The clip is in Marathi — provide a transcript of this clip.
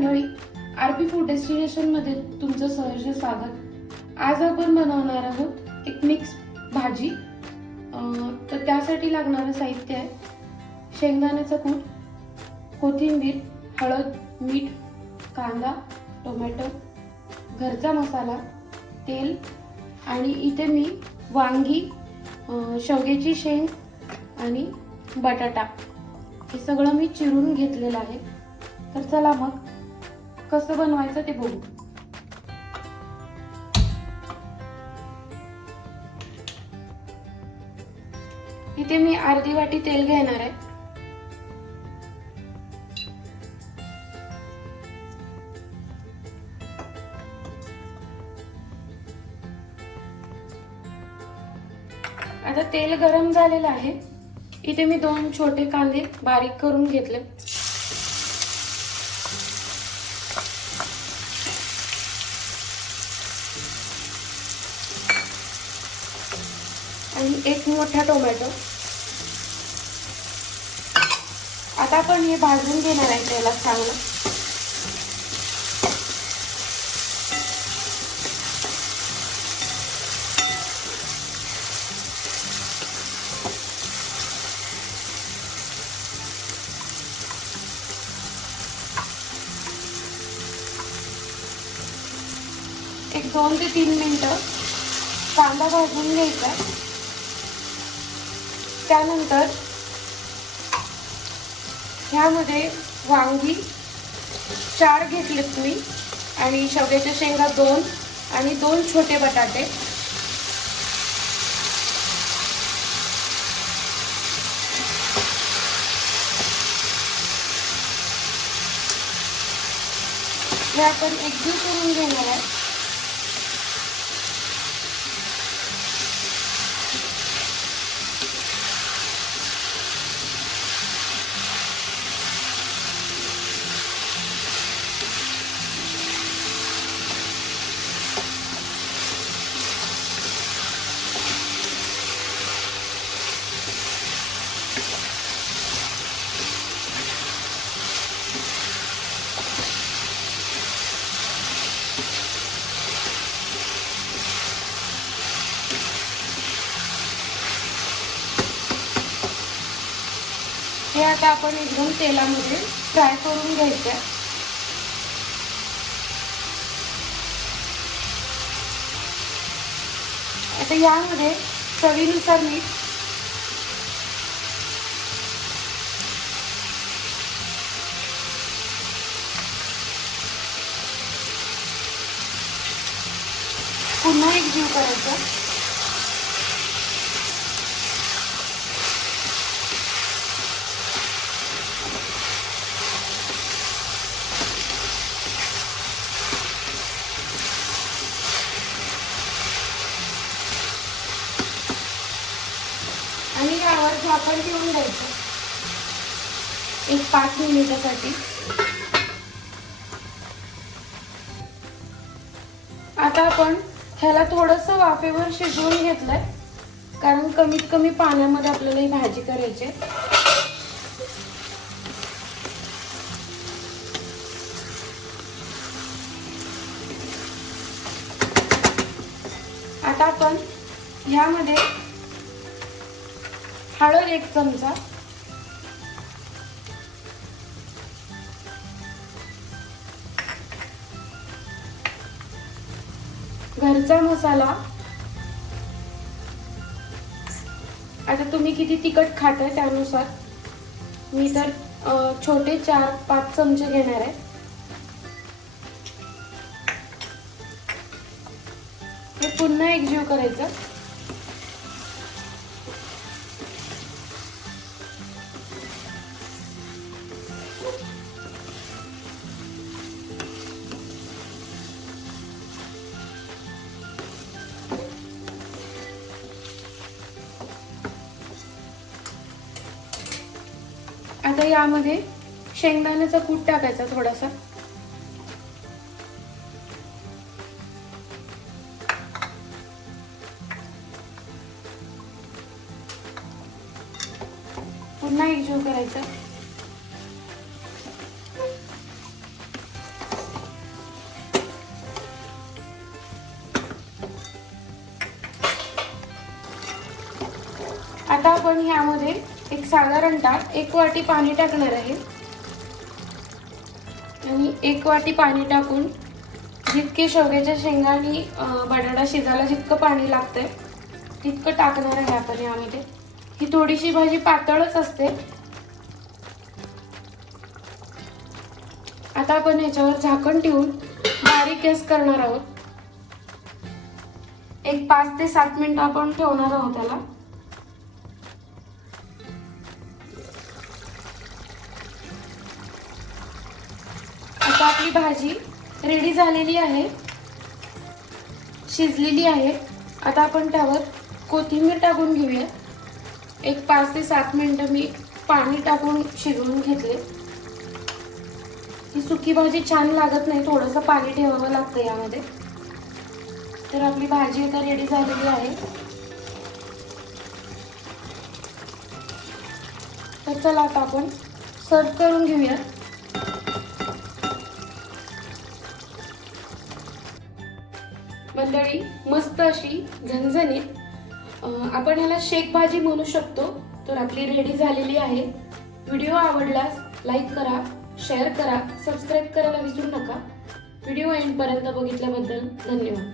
मंडळी, आरपी फूड डेस्टिनेशन मध्ये तुमचं सहर्ष स्वागत। आज आपण बनवणार आहोत एक मिक्स भाजी। तर त्यासाठी लागणारं साहित्य आहे शेंगदाण्याचा कूट, कोथिंबीर, हळद, मीठ, कांदा, टोमॅटो, घरचा मसाला, तेल आणि इथे मी वांगी, शेवग्याची शेंग आणि बटाटा हे सगळं मी चिरून घेतलेलं आहे। तर चला मग कसं बनवायचं ते बघू। इथे मी अर्धी वाटी तेल घेणार आहे। आता तेल गरम झालेलं आहे। इथे मी 2 छोटे कांदे बारीक करून घेतले आणि 1 मोठा टोमॅटो। आता आपण हे भाजून घेणार आहे तेलात चांगलं। एक 2 ते 3 मिनिटं कांदा भाजून घ्यायचा। त्यानंतर ह्यामध्ये वांगी 4 घेतलेत मी आणि शेवग्याच्या शेंगा 2 आणि 2 छोटे बटाटे। हे आपण एकजीव करून घेणार आहे। हे आता आपण एकदम तेलामध्ये फ्राय करून घ्यायचे। आता यामध्ये चवीनुसार मीठ, पुन्हा एकजीव करायचं। आणि यावर झाकण ठेवून द्यायचं एक 5 मिनिटासाठी। आता आपण ह्याला थोडंसं वाफेवर शिजवून घेतलंय, कारण कमीत कमी पाण्यामध्ये आपल्याला ही भाजी करायची आहे। आता आपण ह्यामध्ये हळद 1 चमचा, घरचा मसाला, आता तुम्ही किती तिखट खाताय त्यानुसार, मी तर छोटे 4-5 चमचे घेणार आहे। हे पुन्हा एकजीव करायचं। आता यामध्ये शेंगदाण्याचा कूट टाकायचा थोडासा, पुन्हा एकजीव करायचा। आता आपण ह्यामध्ये एक साधारणतः 1 वाटी पाणी टाकणार आहे आणि 1 वाटी पाणी टाकून जितके शेवग्याच्या शेंगा आणि बटाटा शिजायला जितकं पाणी लागतंय तितकं टाकणार आहे आपण यामध्ये. ही थोडीशी भाजी पातळच असते. आता आपण याच्यावर झाकण ठेवून बारीक गॅस करणार आहोत. एक 5 ते 7 मिनिटं आपण ठेवणार आहोत त्याला. आता आपली भाजी रेडी झालेली आहे, शिजलेली आहे. आता आपण त्यावर कोथिंबीर टाकून घेऊया. एक 5 ते 7 मिनिटं मी पाणी टाकून शिजवून घेतले. ही सुकी भाजी छान लागत नाही, थोडंसं पाणी ठेवावं लागतं यामध्ये. तर आपली भाजी आता रेडी झालेली आहे. तर चला आता आपण सर्व करून घेऊया. मंडळी, मस्त अशी झणझणीत आपण याला शेक भाजी म्हणू शकतो. तर आपली रेडी झालेली आहे. व्हिडिओ आवडल्यास लाईक करा, शेअर करा, सबस्क्राईब करायला विसरू नका. व्हिडिओ एंड पर्यंत बघितल्याबद्दल धन्यवाद.